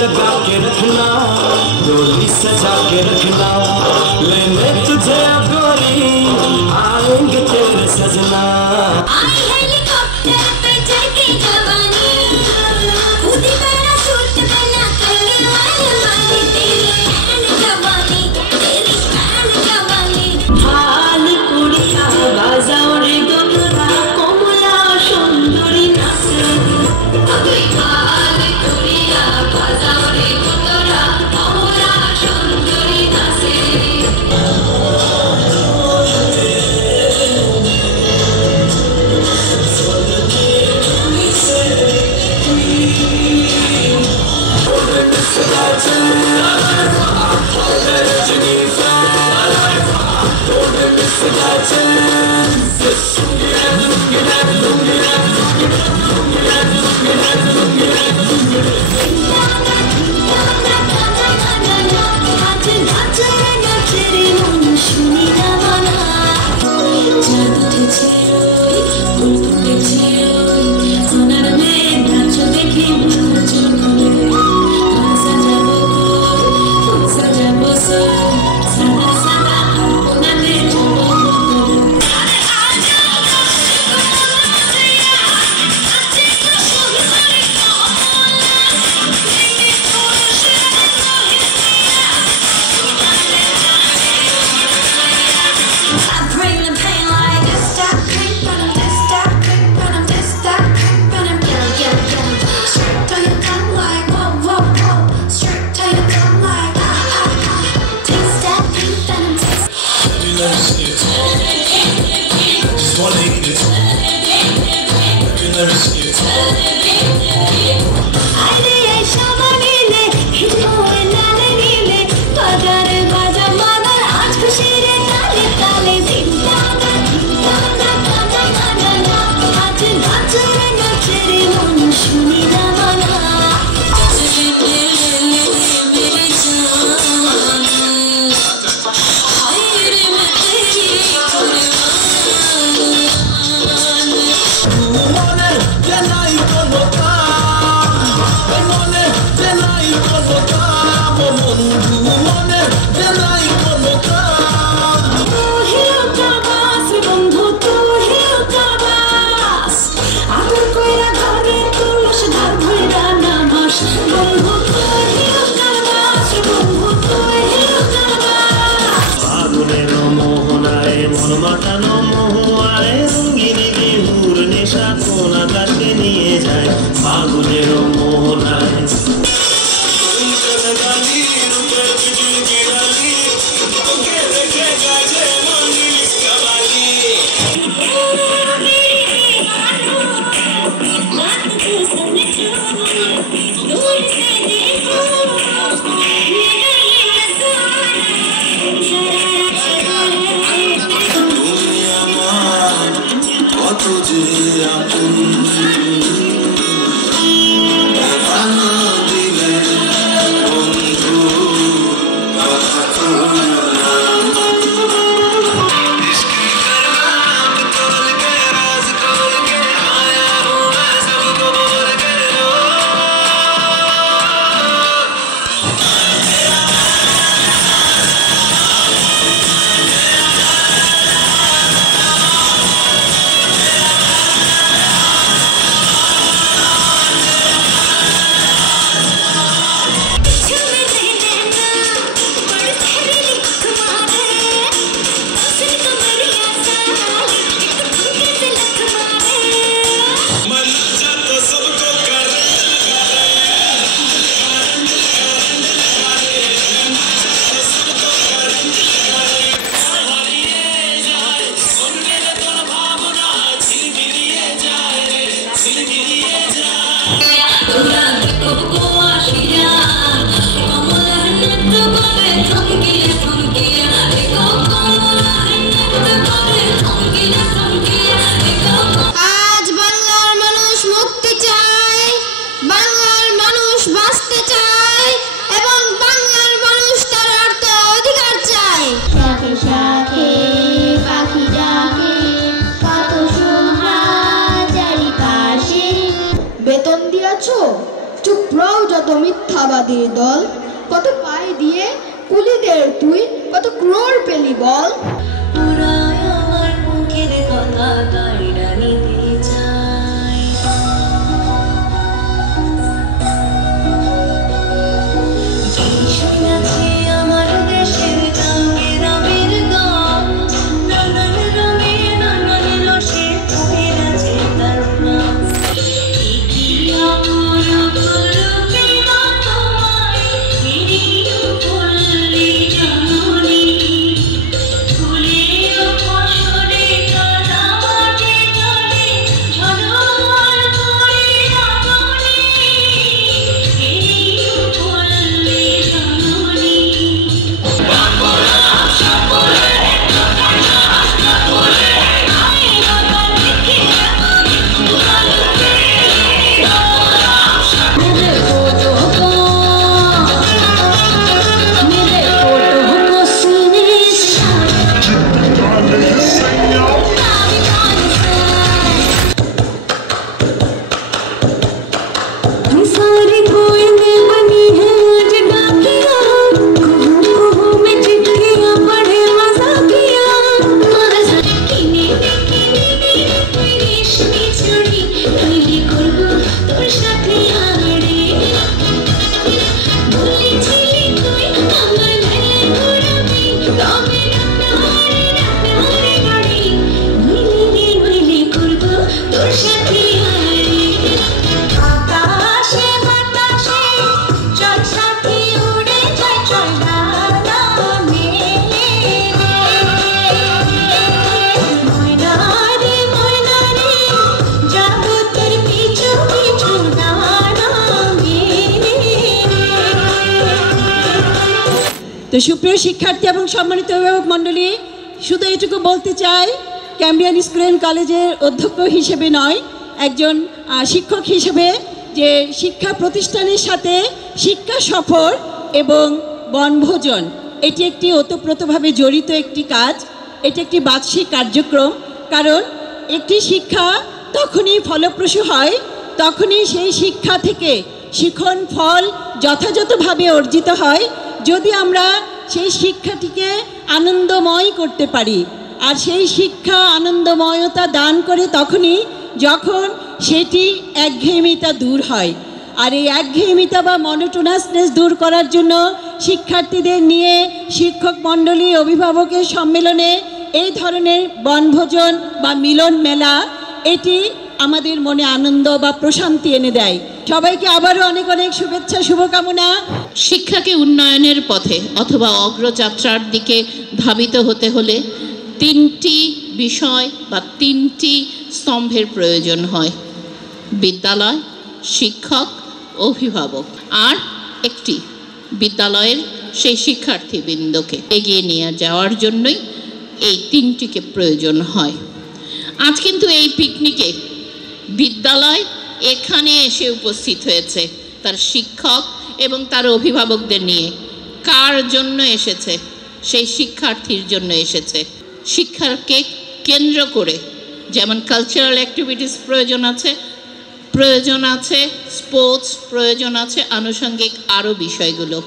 लगा के रखना, डोली सजा के रखना, लेने तुझे गोरी आएंगे तेरे सजना। हेलीकॉप्टर पे चढ़ के जवानी, खुदी पैराशूट पे ना करके वाले वाले, तेरी बहन जवानी, तेरी बहन जवानी। हाल कुड़िया बाजाओ रे गोरा, कोमला सुंदरी नाचे। हाल कुड़िया बाजाओ रे गोरा, कोमला सुंदरी नाचे। মিথ্যাবাদীর দল, কত পায়ে দিয়ে কুলিদের তুই কত ক্রোড় পেলি বল। পুরায় আমার মুখের কথা গাইডা নিতে চাই, শুনেছি আমার দেশের গাঙ্গে রামের গান, নানান রঙে নানান রসে ফুটের আছে তার প্রাণ। কি আমার করবে না তোমায় ফিরিয়ে বললে জানুনি, ফুলের ফসলে কাদা মাঠে চলে ঝলমল করে রাঙনি, ফিরিয়ে বললে জানুনি। তো সুপ্রিয় শিক্ষার্থী এবং সম্মানিত অভিভাবক মণ্ডলী, শুধু এটুকু বলতে চাই, ক্যাম্বিয়ান স্কুল অ্যান্ড কলেজের অধ্যক্ষ হিসেবে নয়, একজন শিক্ষক হিসেবে, যে শিক্ষা প্রতিষ্ঠানের সাথে শিক্ষা সফর এবং বনভোজন এটি একটি ওতপ্রোতভাবে জড়িত একটি কাজ, এটি একটি বার্ষিক কার্যক্রম। কারণ একটি শিক্ষা তখনই ফলপ্রসূ হয়, তখনই সেই শিক্ষা থেকে শিখন ফল যথাযথভাবে অর্জিত হয় যদি আমরা সেই শিক্ষাটিকে আনন্দময় করতে পারি। আর সেই শিক্ষা আনন্দময়তা দান করে তখনই যখন সেটি একঘেয়েমিতা দূর হয়। আর এই একঘেয়েমিতা বা মনোটোনাসনেস দূর করার জন্য শিক্ষার্থীদের নিয়ে শিক্ষক মণ্ডলী অভিভাবকের সম্মেলনে এই ধরনের বনভোজন বা মিলন মেলা, এটি আমাদের মনে আনন্দ বা প্রশান্তি এনে দেয়। সবাইকে আবারও অনেক অনেক শুভেচ্ছা, শুভকামনা। শিক্ষাকে উন্নয়নের পথে অথবা অগ্রযাত্রার দিকে ধাবিত হতে হলে তিনটি বিষয় বা তিনটি স্তম্ভের প্রয়োজন হয়: বিদ্যালয়, শিক্ষক, অভিভাবক, আর একটি বিদ্যালয়ের সেই শিক্ষার্থীবৃন্দকে এগিয়ে নিয়ে যাওয়ার জন্যই এই তিনটিকে প্রয়োজন হয়। আজ কিন্তু এই পিকনিকে বিদ্যালয় এখানে এসে উপস্থিত হয়েছে তার শিক্ষক এবং তার অভিভাবকদের নিয়ে। কার জন্য এসেছে? সেই শিক্ষার্থীর জন্য এসেছে। শিক্ষাকে কেন্দ্র করে যেমন কালচারাল অ্যাক্টিভিটিস প্রয়োজন আছে স্পোর্টস প্রয়োজন আছে, আনুষঙ্গিক আরও বিষয়গুলো।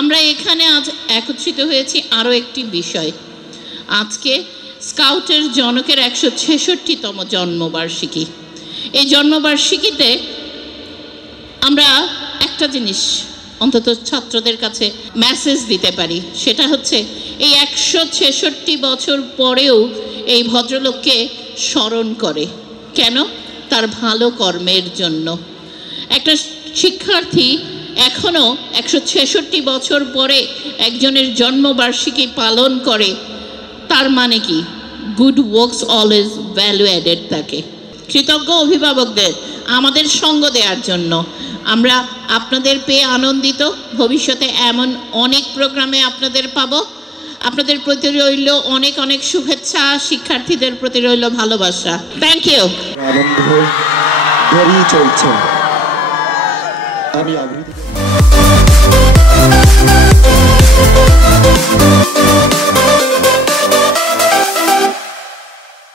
আমরা এখানে আজ একত্রিত হয়েছি আরও একটি বিষয়। আজকে স্কাউটের জনকের 166তম জন্মবার্ষিকী। এই জন্মবার্ষিকীতে আমরা একটা জিনিস অন্তত ছাত্রদের কাছে মেসেজ দিতে পারি, সেটা হচ্ছে এই 166 বছর পরেও এই ভদ্রলোককে স্মরণ করে। কেন? তার ভালো কর্মের জন্য। একটা শিক্ষার্থী এখনও 166 বছর পরে একজনের জন্মবার্ষিকী পালন করে, তার মানে কি? Good works always value added থাকে। কৃতজ্ঞ অভিভাবকদের আমাদের সঙ্গ দেওয়ার জন্য। আমরা আপনাদের পেয়ে আনন্দিত। ভবিষ্যতে এমন অনেক প্রোগ্রামে আপনাদের পাবো। আপনাদের প্রতি রইল অনেক অনেক শুভেচ্ছা, শিক্ষার্থীদের প্রতি রইল ভালোবাসা। Thank you. চলছে। আমি